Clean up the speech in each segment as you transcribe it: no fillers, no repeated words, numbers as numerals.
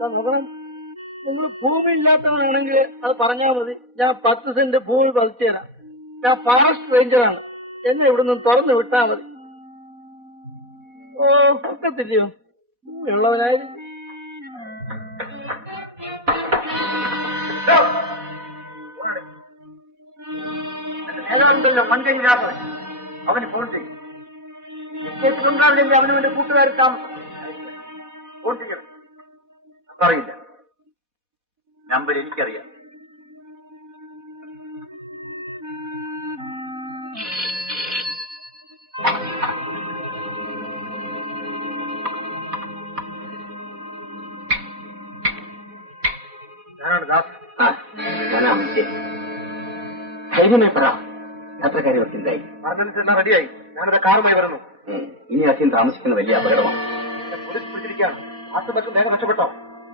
നിങ്ങൾ ഭൂമി ഇല്ലാത്തവരാണെങ്കിൽ അത് പറഞ്ഞാൽ മതി. ഞാൻ 10 സെന്റ് ഭൂമി പതിച്ചു തരാം. ഞാൻ ഫാറസ്റ്റ് റേഞ്ചറാണ്. എന്നെ ഇവിടുന്ന് തുറന്നു വിട്ടാൽ മതി. ഓ ഒക്കത്തില്ലയോ? ഉള്ളവനായിരുന്നു. നേതാവുണ്ടല്ലോ മൺകഴിഞ്ഞാൽ അവന് ഫോൺ ചെയ്യും. കേട്ടിട്ടുണ്ടാവില്ലെങ്കിൽ അവന് വേണ്ടി കൂട്ടുകാർ താമസം ഫോൺ ചെയ്യണം. അറിയില്ല, നമ്പർ എനിക്കറിയാം. ഞാനാണ് ദാസ്. യാത്രക്കാരെ ചിന്തായി എല്ലാം റെഡിയായി. ഞാനൊരു കാറുമായി വരുന്നു. ഇനി അച്ഛൻ താമസിക്കുന്ന വലിയ അപകടമാണ്. പോലീസ് പിടിച്ചിരിക്കുകയാണ്. ആശുപത്രി വേഗം രക്ഷപ്പെട്ടോ.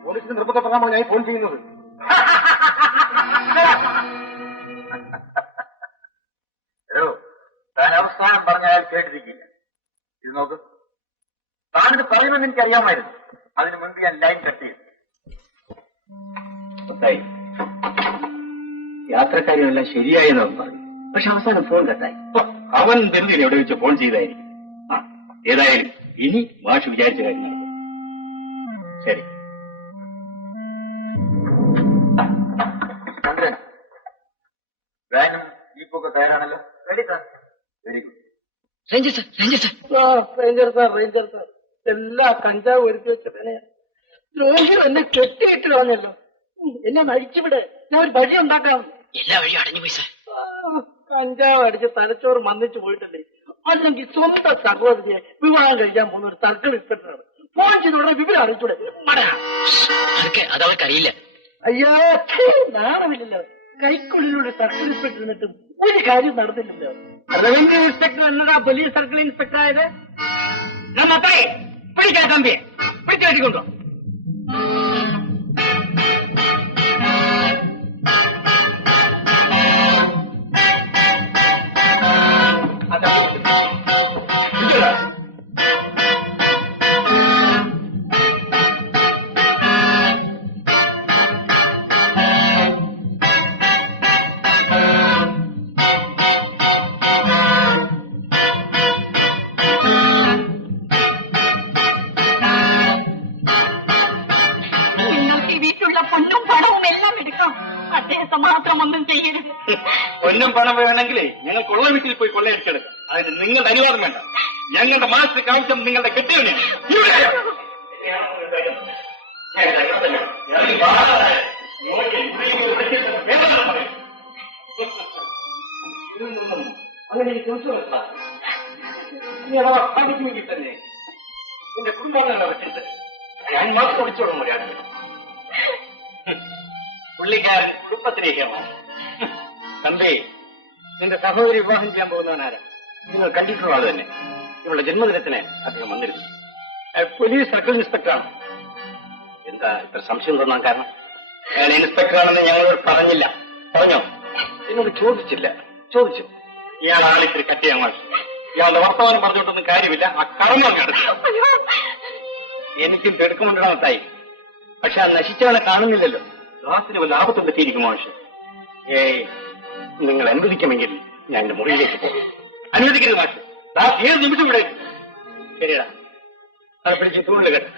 പോലീസിന് നിർബന്ധപ്രകാരമാണ് ഞാൻ ഫോൺ ചെയ്യുന്നത്. താൻ അവസാനം പറഞ്ഞാൽ കേട്ടിരിക്കില്ല. ഇത് നോക്ക്, താനിത് പറയുമെന്ന് എനിക്ക് അറിയാമായിരുന്നു. അതിന് മുൻപ് ഞാൻ ലൈൻ കട്ട് ചെയ്തു. യാത്രക്കാരെല്ലാം ശരിയായെന്ന് പറഞ്ഞു. പക്ഷെ അവസാനം ഫോൺ കട്ടായി. അവൻ ബന്ധുവിനെ എവിടെ വെച്ച് ഫോൺ ചെയ്തായിരിക്കും. ഏതായാലും ഇനി മാഷ് വിചാരിച്ച കാര്യങ്ങൾ. ശരി ചന്ദ്രൻ, വാനും ജീപ്പൊക്കെ തയ്യാറാണല്ലോ. Ready sir. Very good. Ranger sir എല്ലാ കഞ്ചാവ് ഒരുക്കി വെച്ച വിനയാണ്. ദ്രോഹി എന്നെ കെട്ടിയിട്ട് കളഞ്ഞല്ലോ. എന്നെ നയിച്ചുവിടെ. ഞാൻ ഒരു വഴി ഉണ്ടാക്കാം. എല്ലാ വഴിയും അടഞ്ഞു പോയി സാർ. കഞ്ചാവ് അടിച്ച് തലച്ചോറ് മന്നിച്ചു പോയിട്ടുണ്ട്. അല്ലെങ്കിൽ സ്വന്തം സഹോദരിയെ വിവാഹം കഴിക്കാൻ പോകുന്ന ഒരു സർക്കിൾ ഇൻസ്പെക്ടറാണ്. ഫോൺ ചെയ്തോടെ വിവരം അറിയിച്ചൂടെ? അതവർക്കറിയില്ല. അയ്യോ നാണമില്ലല്ലോ. കൈക്കുള്ളിലൂടെ സർക്കിൾ ഇൻസ്പെക്ടർ എന്നിട്ട് ഒരു കാര്യം നടന്നില്ലല്ലോ. റവന്യൂ ഇൻസ്പെക്ടർ അല്ലടാ പോലീസ് സർക്കിൾ ഇൻസ്പെക്ടർ ആയത്. പിടിക്കാൻ കമ്പിയെ പിടിച്ചു കെട്ടിക്കൊണ്ടോ. പൊന്നും പണം വേണമെങ്കിലേ ഞങ്ങൾ കൊള്ളമിറ്റിൽ പോയി കൊള്ളയടിച്ചെടുക്കാം. അതിന് നിങ്ങളുടെ അനുവാദം വേണ്ട. ഞങ്ങളുടെ മാസത്തേക്ക് ആവശ്യം നിങ്ങളുടെ കെട്ടിയവനെയാണ്. അങ്ങനെ തന്നെ നിന്റെ കുടുംബാംഗങ്ങളെ വെച്ചിട്ട് ഞാൻ മാത്രം ഒളിച്ചോടും പോലെയാണ്. പുള്ളിക്കാരൻ കുടുംബത്തിലേക്കാമോ? കണ്ടേ, നിന്റെ സഹോദരി വിവാഹം ചെയ്യാൻ പോകുന്നവനാരാ? നിങ്ങൾ കണ്ടിട്ടുള്ള ആള് തന്നെ. ഇവളുടെ ജന്മദിനത്തിന് അദ്ദേഹം വന്നിരുന്നു. പോലീസ് സർക്കിൾ ഇൻസ്പെക്ടറാണ്. എന്താ ഇത്ര സംശയം തോന്നാൻ കാരണം? ഞാൻ ഇൻസ്പെക്ടറാണെന്ന് ഞങ്ങളോട് പറഞ്ഞില്ല. പറഞ്ഞോ? എന്നോട് ചോദിച്ചില്ല. ചോദിച്ചു. ഇയാൾ ആളിത്തിരി കട്ടിയാൻ മാറ്റി. ഇയാളുടെ വർത്തമാനം പറഞ്ഞിട്ടൊന്നും കാര്യമില്ല. ആ കടമ എനിക്കും തെടുക്കുമുണ്ടായി. പക്ഷെ ആ നശിച്ചവനെ കാണുന്നില്ലല്ലോ. ദാസിന് വല്ല ആപത്തും പറ്റിയിരിക്കുമോ? പക്ഷെ നിങ്ങൾ അനുവദിക്കുമെങ്കിൽ ഞാൻ എന്റെ മുറിയിലേക്ക് പോകും. അനുവദിക്കരുത് മാഷ്. ദാസ് ഏത് നിമിഷം ഇവിടെ. ശരിയാ, അത് പിടിച്ച് തൂണില് കേട്ടോ.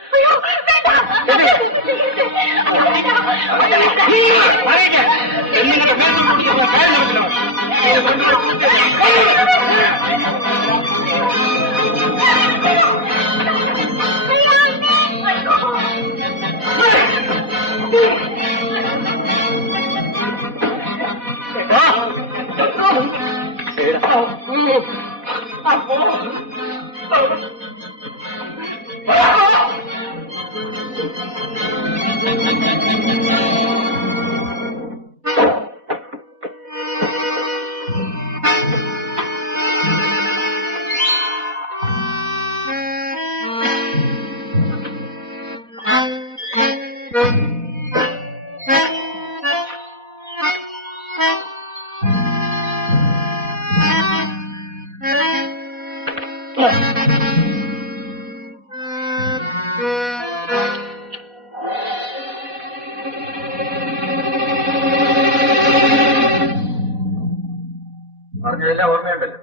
എനിക്കെല്ലാം ഓർമ്മയുണ്ടല്ലോ.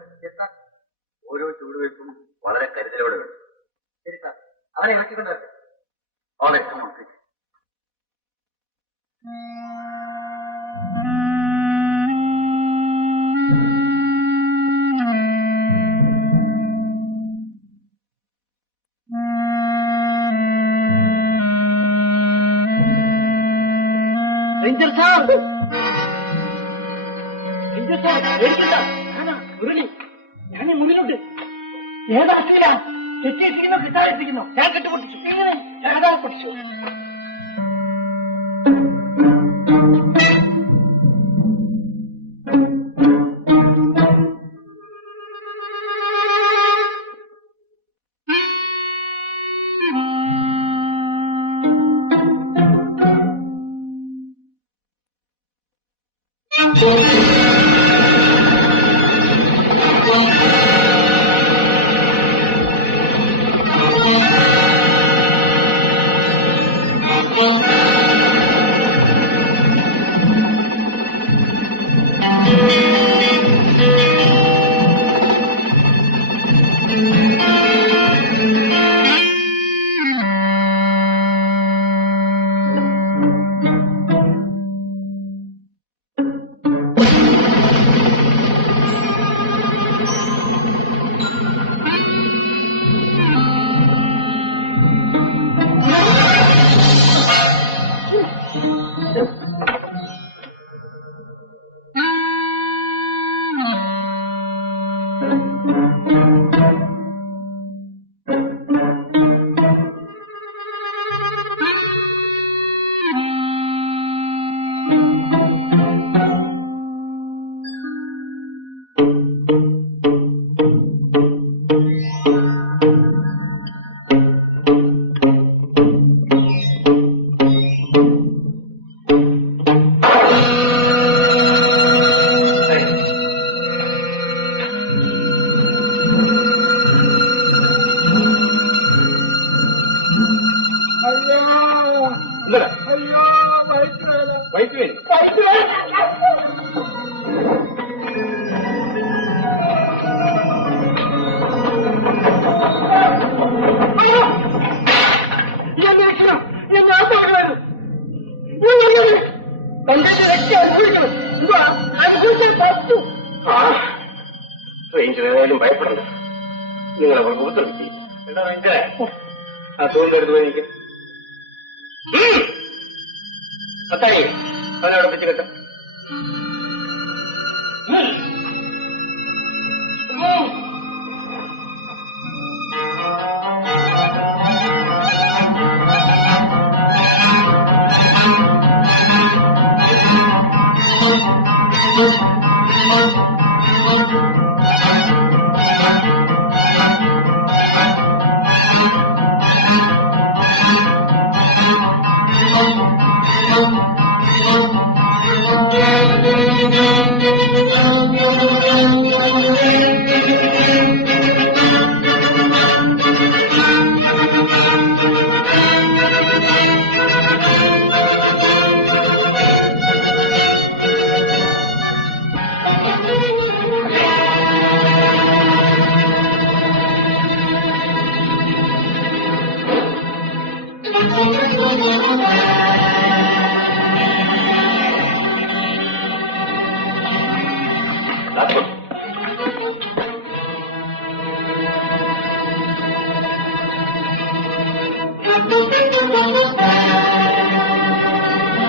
ഓരോ ചുവടുവയ്പും വളരെ കരുതലോടെ വേണം. ശരി സാർ, അവനെ ഇറക്കിക്കൊണ്ടുവരട്ടെ. ഓളെ ranger sir, ranger sir, ranger sir, Murali, ഞാൻ മുന്നിലുണ്ട്. ഏതാ തെറ്റിയിരിക്കുന്നു, കിട്ടാതിരിക്കുന്നു. ഞാൻ കെട്ടുപൊട്ടിച്ചു, ഏതാ പൊട്ടിച്ചു. റേഞ്ചിനും ഭയപ്പെടണ്ട. നിങ്ങളെ ബുദ്ധിമുട്ടി ആ തോന്നെടുത്തു എനിക്ക് അത്തായി അവനവിടെ വെച്ച് കേട്ടോ.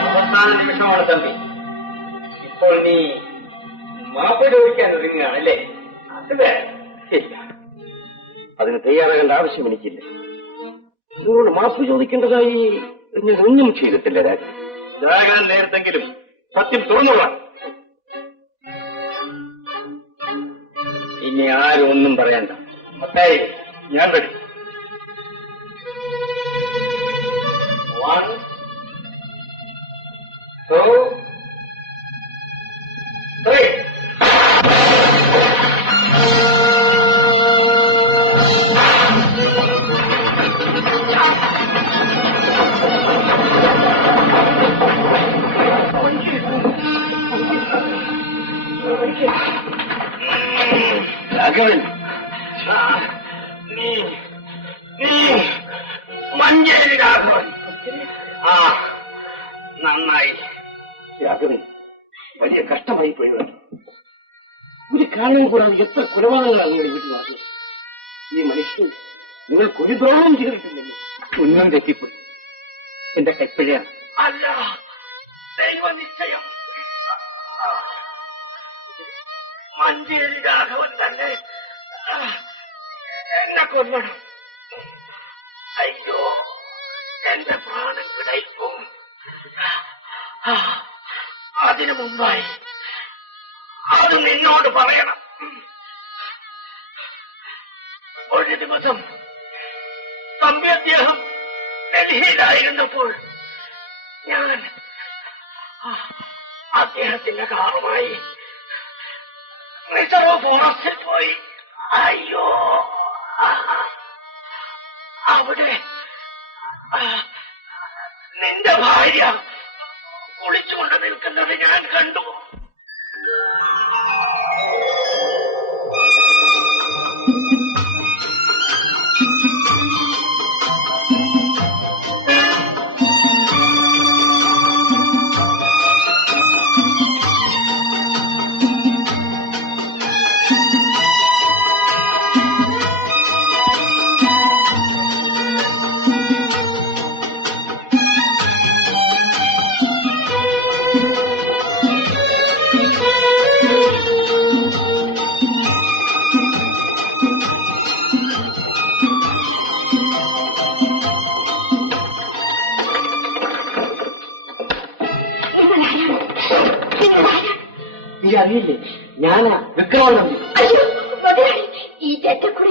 അവസാന നിമിഷമാണ് തമ്പി. ഇപ്പോൾ നീ മാപ്പ് ചോദിക്കാൻ ഒരുങ്ങുകയാണല്ലേ? അത് ശരിയാ, അതിന് തയ്യാറാകേണ്ട ആവശ്യം എനിക്കില്ല. നിങ്ങളോട് മാപ്പ് ചോദിക്കേണ്ടതായി ഞാൻ ഒന്നും ചെയ്തിട്ടില്ല രാജൻ. ജാഗാൻ നേരത്തെങ്കിലും സത്യം തുറന്നുകൊള്ളാം. ഇനി ആരും ഒന്നും പറയണ്ട. മത്തായി, ഞാൻ ready. 1, 2, 3. രാഘവൻ, നീ മഞ്ചേരി രാഘവൻ. ആ, നന്നായി. രാഘവൻ, വലിയ കഷ്ടമായി പോയത്. ഒരു കാരണം കൂടാതെ എത്ര കൊലപാതകങ്ങളാണ് നിങ്ങളുടെ വീട്ടിൽ നടന്നത്. ഈ മനുഷ്യൻ നിങ്ങൾ കുരുദ്രോഹം ചെയ്തിട്ടില്ലെങ്കിൽ ഒന്നും തെറ്റിപ്പോയി. എന്റെ കൈപ്പിഴയാണ്. അല്ല, ദൈവനിശ്ചയം. മഞ്ചേരി രാഘവൻ തന്നെ എന്നെ കൊല്ലണം. അയ്യോ, എന്റെ പ്രാണൻ കിടയിപ്പോവും. അതിനു മുമ്പായി അത് നിന്നോട് പറയണം. ഒരു ദിവസം തമ്പി അദ്ദേഹം ഡൽഹിയിലായിരുന്നപ്പോൾ ഞാൻ അദ്ദേഹത്തിന്റെ കാറുമായി റിസർവ് ഫോറസ്റ്റിൽ പോയി. അയ്യോ, അവിടെ നിന്റെ ഭാര്യ കുളിച്ചുകൊണ്ട് നിൽക്കുന്നത് ഞാൻ കണ്ടു. അറിയില്ലേ, ഞാനാ വിക്രമാനന്ദി. ഈ ചെറ്റക്കുടി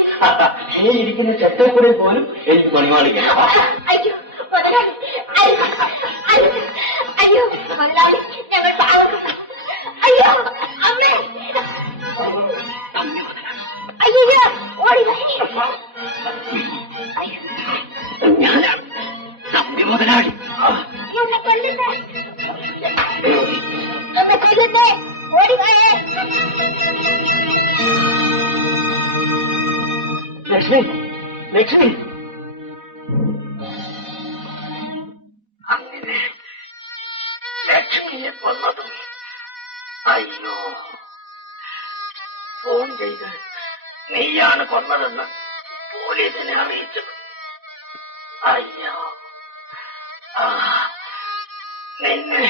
നീ ഇരിക്കുന്ന ചെറ്റക്കുടി പോലും എനിക്ക് പണിവാളിക്കാം. അയ്യോ മുതലാളി, അയ്യോ മുതലാളി, ഞങ്ങൾ അയ്യോ അമ്മേ, അയ്യോ ഓടി ഞാനാണ് തമ്പി മുതലാളി. എന്നെ കൊല്ലുന്നേ, എന്നെ കൊല്ലുന്നേ, ഓടി വായേ. ലക്ഷ്മി, ലക്ഷ്മി. അങ്ങനെ ലക്ഷ്മിയെ കൊന്നതും. അയ്യോ, ഫോൺ ചെയ്ത് നീയാണ് കൊന്നതെന്ന് പോലീസിനെ അറിയിച്ചത്. അയ്യോ, നിന്നെ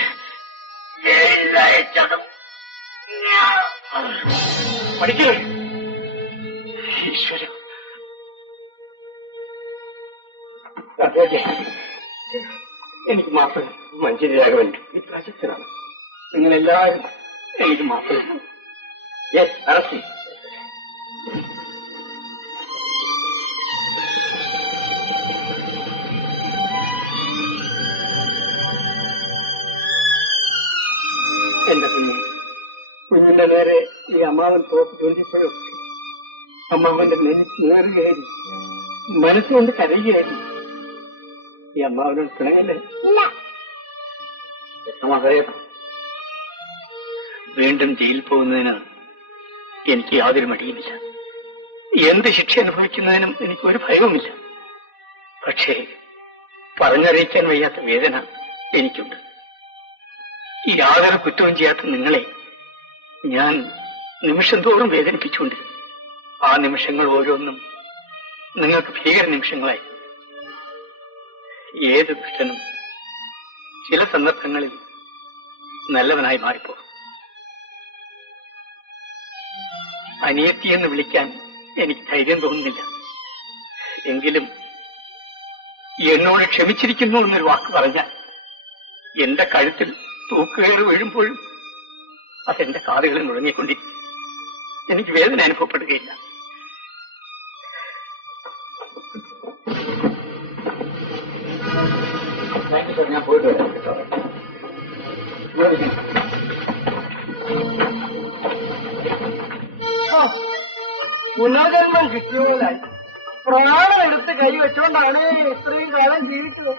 ജയിലയച്ചതും പഠിക്കണേ. ഈശ്വരൻ, എനിക്ക് മാത്രം മഞ്ചേരി രാഘവൻ വിപ്രാശക്തനാണ്. നിങ്ങളെല്ലാവരും എനിക്ക് മാത്രം. Yes, arrest. എന്റെ കുഞ്ഞിന്റെ നേരെ ഈ അമ്മാവൻ തോക്ക് ചോദിച്ചപ്പോഴും അമ്മാവന്റെ നേറുകയായിരുന്നു, മനസ്സുകൊണ്ട് കരയുകയായിരുന്നു. ഈ അമ്മാവനോട് പിണങ്ങല്ലേ? വീണ്ടും ജയിലിൽ പോകുന്നതിന് എനിക്ക് യാതൊരു മടിയുമില്ല. എന്ത് ശിക്ഷ അനുഭവിക്കുന്നതിനും എനിക്കൊരു ഭയവുമില്ല. പക്ഷേ പറഞ്ഞറിയിക്കാൻ വയ്യാത്ത വേദന എനിക്കുണ്ട്. യാതൊരു കുറ്റവും ചെയ്യാത്ത നിങ്ങളെ ഞാൻ നിമിഷം തോറും വേദനിപ്പിച്ചുകൊണ്ട് ആ നിമിഷങ്ങൾ ഓരോന്നും നിങ്ങൾക്ക് ഭീകര നിമിഷങ്ങളായി. ഏത് ദുഷ്ടനും ചില സന്ദർഭങ്ങളിൽ നല്ലവനായി മാറിപ്പോ. അനിയത്തിയെന്ന് വിളിക്കാൻ എനിക്ക് ധൈര്യം തോന്നുന്നില്ല. എങ്കിലും എന്നോട് ക്ഷമിച്ചിരിക്കുന്നു എന്നൊരു വാക്ക് പറഞ്ഞാൽ എന്റെ കഴുത്തിൽ തൂക്കുകയറി വീഴുമ്പോഴും അതെന്റെ കാതുകളിൽ മുഴങ്ങിക്കൊണ്ടിരിക്കും. എനിക്ക് വേദന അനുഭവപ്പെടുകയില്ല. ഞാൻ പോയിട്ട് വരാം. പുനർജന്മം കിട്ടിയോലായി പ്രാണം എടുത്ത് കൈ വെച്ചോണ്ടാണ് ഇത്രയും കാലം ജീവിച്ചത്.